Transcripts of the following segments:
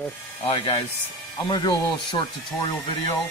Alright guys, I'm going to do a little short tutorial video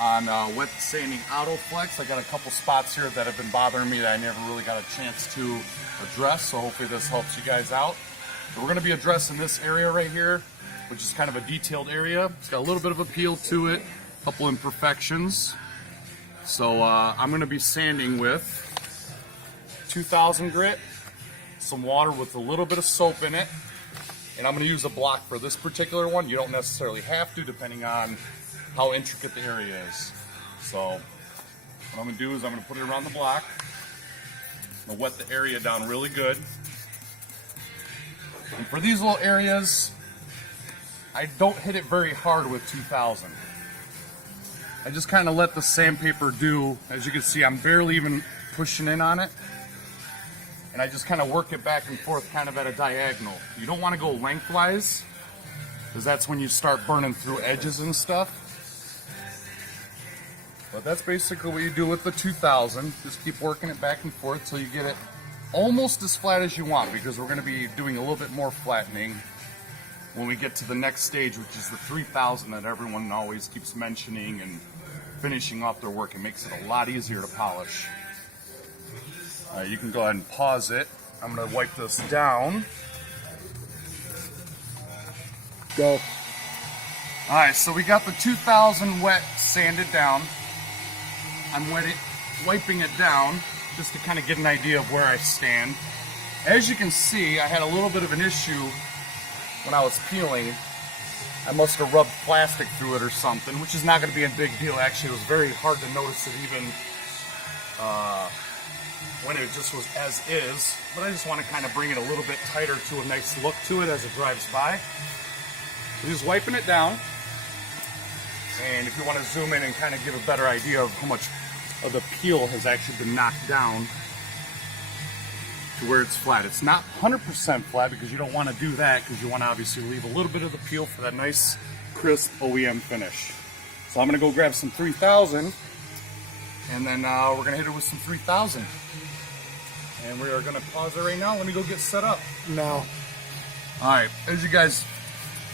on Wetsanding Autoflex. I got a couple spots here that have been bothering me that I never really got a chance to address, so hopefully this helps you guys out. So we're going to be addressing this area right here, which is kind of a detailed area. It's got a little bit of appeal to it, a couple imperfections. So I'm going to be sanding with 2000 grit, some water with a little bit of soap in it. And I'm going to use a block for this particular one. You don't necessarily have to, depending on how intricate the area is. So what I'm going to do is I'm going to put it around the block. I'm going to wet the area down really good. And for these little areas, I don't hit it very hard with 2000. I just kind of let the sandpaper do. As you can see, I'm barely even pushing in on it. And I just kind of work it back and forth kind of at a diagonal. You don't want to go lengthwise, because that's when you start burning through edges and stuff. But that's basically what you do with the 2000. Just keep working it back and forth till you get it almost as flat as you want, because we're going to be doing a little bit more flattening when we get to the next stage, which is the 3000 that everyone always keeps mentioning and finishing off their work. It makes it a lot easier to polish. You can go ahead and pause it. I'm going to wipe this down. Go. Alright, so we got the 2000 wet sanded down. I'm wiping it down just to kind of get an idea of where I stand. As you can see, I had a little bit of an issue when I was peeling. I must have rubbed plastic through it or something, which is not going to be a big deal. Actually, it was very hard to notice it even when it just was as is, but I just want to kind of bring it a little bit tighter to a nice look to it as it drives by. So just wiping it down, and if you want to zoom in and kind of give a better idea of how much of the peel has actually been knocked down to where it's flat. It's not 100% flat because you don't want to do that, because you want to obviously leave a little bit of the peel for that nice crisp OEM finish. So I'm going to go grab some 3000, and then we're going to hit it with some 3000. And we are going to pause it right now. Let me go get set up. No. Alright, as you guys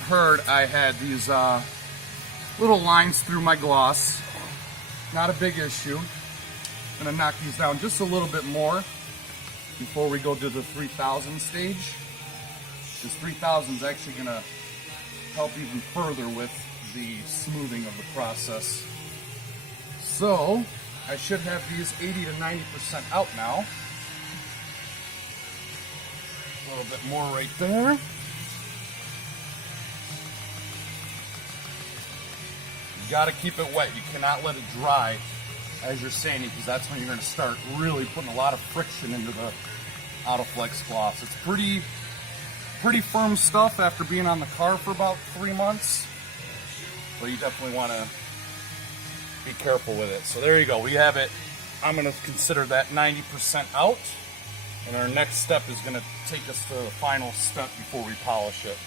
heard, I had these little lines through my gloss. Not a big issue. I'm going to knock these down just a little bit more before we go to the 3000 stage. This 3000 is actually going to help even further with the smoothing of the process. So, I should have these 80 to 90% out now. A little bit more right there. You got to keep it wet. You cannot let it dry as you're sanding, because that's when you're going to start really putting a lot of friction into the Autoflex gloss. It's pretty firm stuff after being on the car for about 3 months, but you definitely want to be careful with it. So there you go. We have it. I'm going to consider that 90% out. And our next step is going to take us to the final step before we polish it.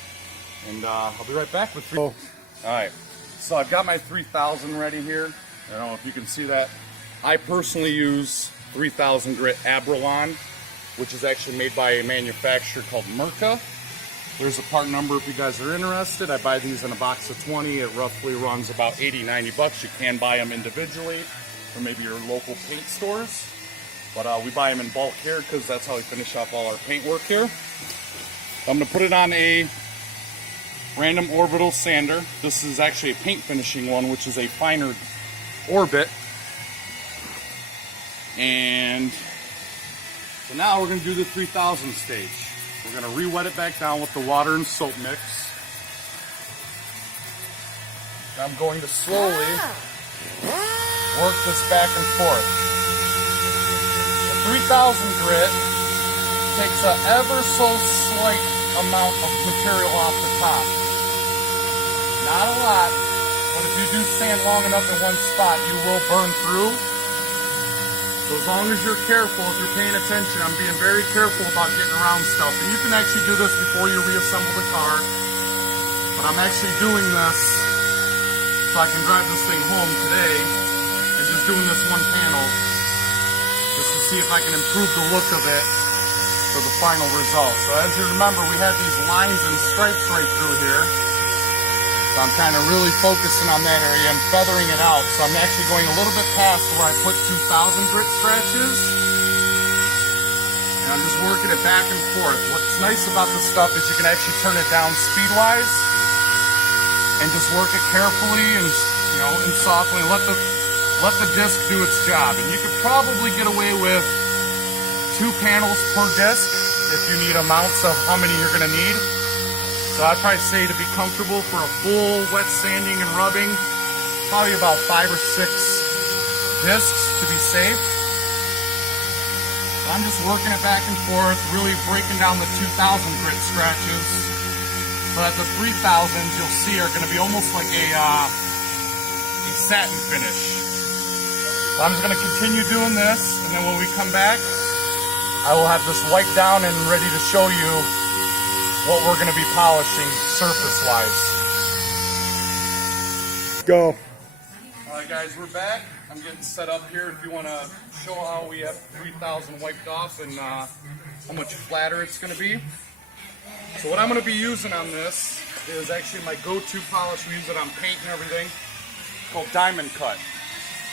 And I'll be right back with 3000. Alright, so I've got my 3000 ready here. I don't know if you can see that. I personally use 3000 grit Abralon, which is actually made by a manufacturer called Merca. There's a part number if you guys are interested. I buy these in a box of 20. It roughly runs about 80-90 bucks. You can buy them individually from maybe your local paint stores. But we buy them in bulk here because that's how we finish off all our paint work here. I'm going to put it on a random orbital sander. This is actually a paint finishing one, which is a finer orbit. And so now we're going to do the 3000 stage. We're going to re-wet it back down with the water and soap mix. I'm going to slowly work this back and forth. 3000 grit takes an ever so slight amount of material off the top. Not a lot, but if you do sand long enough in one spot, you will burn through. So as long as you're careful, if you're paying attention, I'm being very careful about getting around stuff. And you can actually do this before you reassemble the car. But I'm actually doing this so I can drive this thing home today and just doing this one panel, just to see if I can improve the look of it for the final result. So as you remember, we had these lines and stripes right through here. So I'm kind of really focusing on that area and feathering it out. So I'm actually going a little bit past where I put 2,000 grit scratches. And I'm just working it back and forth. What's nice about this stuff is you can actually turn it down speed-wise and just work it carefully and, you know, and softly, and let the disc do its job. And you could probably get away with 2 panels per disc if you need amounts of how many you're going to need. So I'd probably say to be comfortable for a full wet sanding and rubbing, probably about 5 or 6 discs to be safe. So I'm just working it back and forth, really breaking down the 2,000 grit scratches. But the 3,000s you'll see are going to be almost like a satin finish. So I'm just going to continue doing this, and then when we come back, I will have this wiped down and ready to show you what we're going to be polishing surface-wise. Go. Alright guys, we're back. I'm getting set up here if you want to show how we have 3,000 wiped off and how much flatter it's going to be. So what I'm going to be using on this is actually my go-to polish. We use it on paint and everything. It's called Diamond Cut.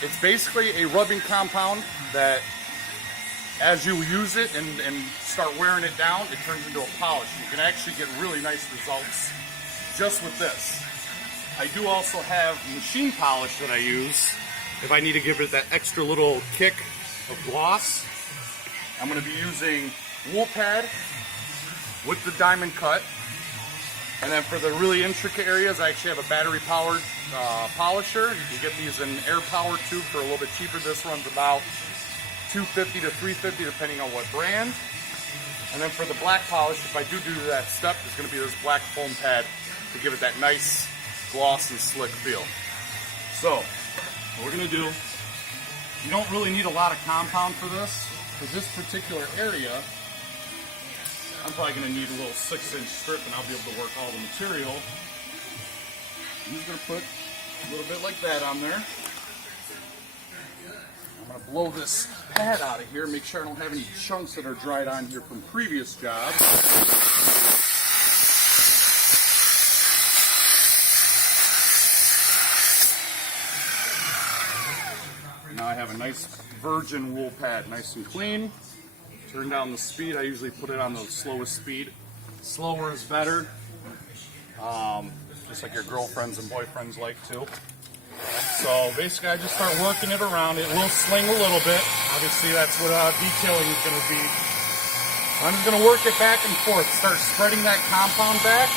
It's basically a rubbing compound that as you use it and start wearing it down, it turns into a polish. You can actually get really nice results just with this. I do also have machine polish that I use if I need to give it that extra little kick of gloss. I'm going to be using wool pad with the Diamond Cut. And then for the really intricate areas, I actually have a battery-powered polisher. You can get these in air-powered tube for a little bit cheaper. This runs about $250 to $350 depending on what brand. And then for the black polish, if I do that step, there's going to be this black foam pad to give it that nice gloss and slick feel. So what we're going to do, you don't really need a lot of compound for this. For this particular area, I'm probably going to need a little 6-inch strip, and I'll be able to work all the material. I'm just going to put a little bit like that on there. I'm going to blow this pad out of here, make sure I don't have any chunks that are dried on here from previous jobs. Now I have a nice virgin wool pad, nice and clean. Turn down the speed. I usually put it on the slowest speed. Slower is better. Just like your girlfriends and boyfriends like to. So basically I just start working it around. It will sling a little bit. Obviously that's what detailing is going to be. I'm just going to work it back and forth. Start spreading that compound back.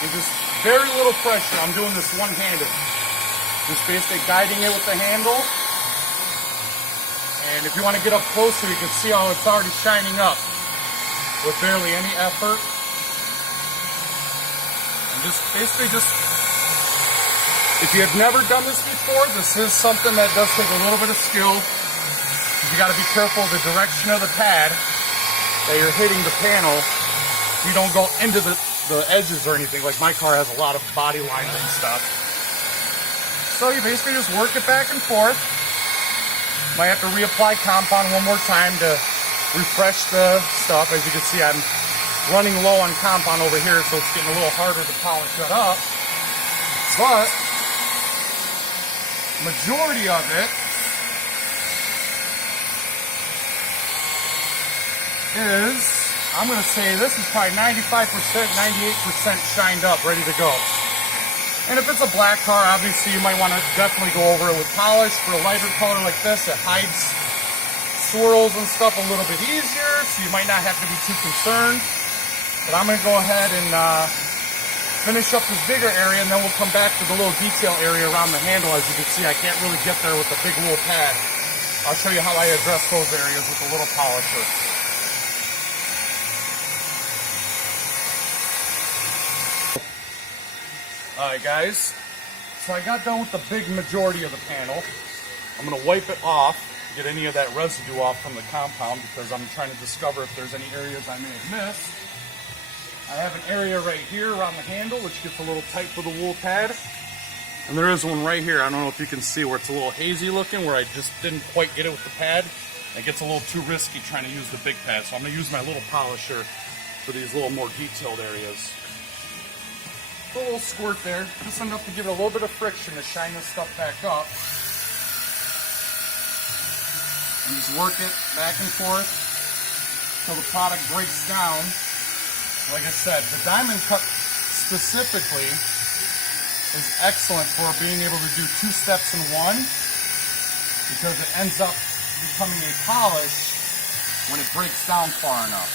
And just very little pressure. I'm doing this one-handed. Just basically guiding it with the handle. And if you want to get up closer, you can see how it's already shining up with barely any effort. And just basically if you have never done this before, this is something that does take a little bit of skill. You got to be careful of the direction of the pad that you're hitting the panel. You don't go into the edges or anything. Like my car has a lot of body lines and stuff. So you basically just work it back and forth. Might have to reapply compound one more time to refresh the stuff. As you can see, I'm running low on compound over here, so it's getting a little harder to polish that up. But majority of it is, I'm going to say this is probably 95%, 98% shined up, ready to go. And if it's a black car, obviously you might want to definitely go over it with polish. For a lighter color like this, it hides swirls and stuff a little bit easier, so you might not have to be too concerned. But I'm going to go ahead and finish up this bigger area, and then we'll come back to the little detail area around the handle. As you can see, I can't really get there with the big wool pad. I'll show you how I address those areas with a little polisher. Alright guys, so I got done with the big majority of the panel. I'm going to wipe it off, get any of that residue off from the compound, because I'm trying to discover if there's any areas I may have missed. I have an area right here around the handle, which gets a little tight for the wool pad. And there is one right here, I don't know if you can see, where it's a little hazy looking, where I just didn't quite get it with the pad. It gets a little too risky trying to use the big pad, so I'm going to use my little polisher for these little more detailed areas. Put a little squirt there, just enough to give it a little bit of friction to shine this stuff back up. And just work it back and forth until the product breaks down. Like I said, the diamond cut specifically is excellent for being able to do 2 steps in one, because it ends up becoming a polish when it breaks down far enough.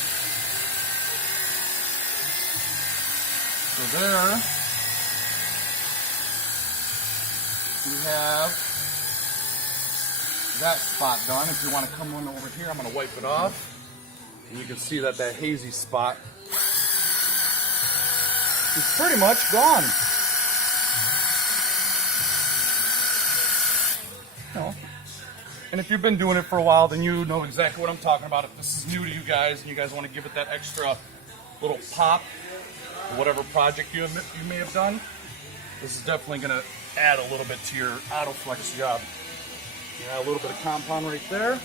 So there we have that spot done. If you want to come on over here, I'm going to wipe it off. And you can see that hazy spot is pretty much gone. And if you've been doing it for a while, then you know exactly what I'm talking about. If this is new to you guys and you guys want to give it that extra little pop or whatever project you may have done, this is definitely going to add a little bit to your Autoflex job. A little bit of compound right there.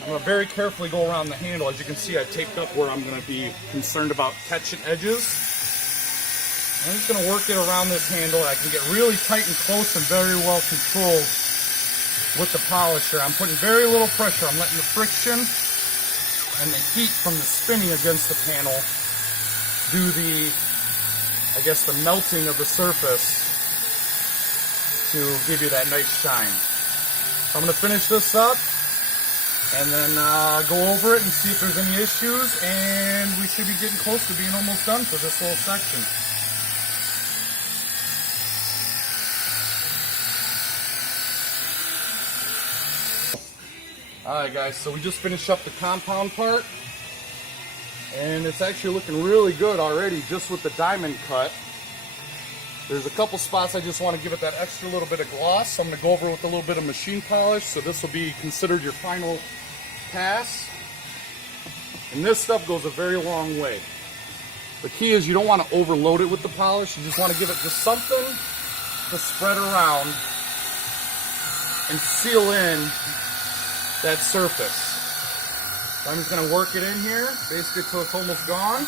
I'm going to very carefully go around the handle. As you can see, I taped up where I'm going to be concerned about catching edges. I'm just going to work it around this handle. I can get really tight and close and very well controlled with the polisher. I'm putting very little pressure. I'm letting the friction and the heat from the spinning against the panel do the melting of the surface to give you that nice shine. So I'm going to finish this up and then go over it and see if there's any issues, and we should be getting close to being almost done for this little section. Alright guys, so we just finished up the compound part, and it's actually looking really good already just with the diamond cut. There's a couple spots I just want to give it that extra little bit of gloss, so I'm going to go over with a little bit of machine polish, so this will be considered your final pass. And this stuff goes a very long way. The key is you don't want to overload it with the polish, you just want to give it just something to spread around and seal in that surface. So I'm just going to work it in here, basically till it's almost gone.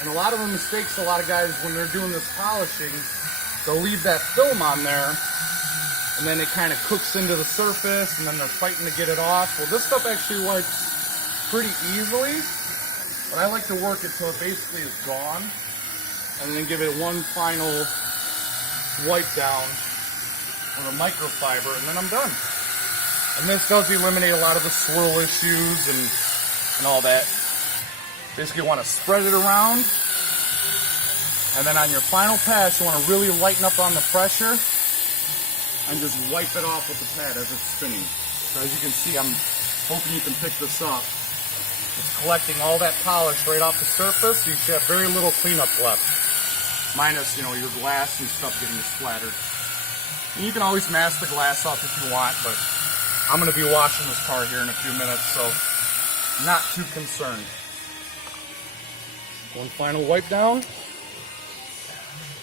And a lot of the mistakes a lot of guys, when they're doing this polishing, they'll leave that film on there, and then it kind of cooks into the surface, and then they're fighting to get it off. Well, this stuff actually wipes pretty easily, but I like to work it till it basically is gone, and then give it one final wipe down with a microfiber, and then I'm done. And this does eliminate a lot of the swirl issues and all that. Basically, you want to spread it around, and then on your final pass, you want to really lighten up on the pressure and just wipe it off with the pad as it's spinning. So as you can see, I'm hoping you can pick this up. It's collecting all that polish right off the surface, so you should have very little cleanup left. Minus, your glass and stuff getting splattered. And you can always mask the glass off if you want, but I'm going to be washing this car here in a few minutes, so not too concerned. One final wipe down,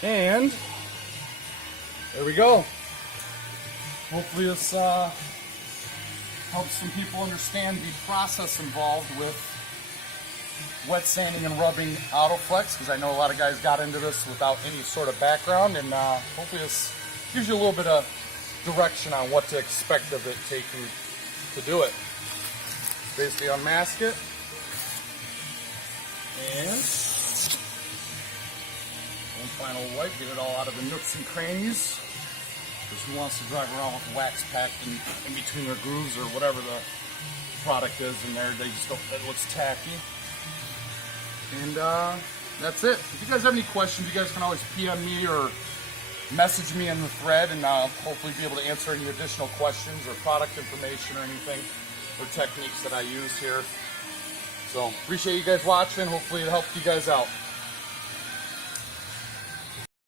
and there we go. Hopefully this helps some people understand the process involved with wet sanding and rubbing Autoflex, because I know a lot of guys got into this without any sort of background, and hopefully this gives you a little bit of direction on what to expect of it taking to do it. Basically unmask it, and one final wipe, get it all out of the nooks and crannies. Because who wants to drive around with wax packed in between their grooves or whatever the product is in there? They just don't, it looks tacky. And that's it. If you guys have any questions, you guys can always PM me or message me in the thread, and hopefully be able to answer any additional questions or product information or anything or techniques that I use here. So appreciate you guys watching. Hopefully it helped you guys out.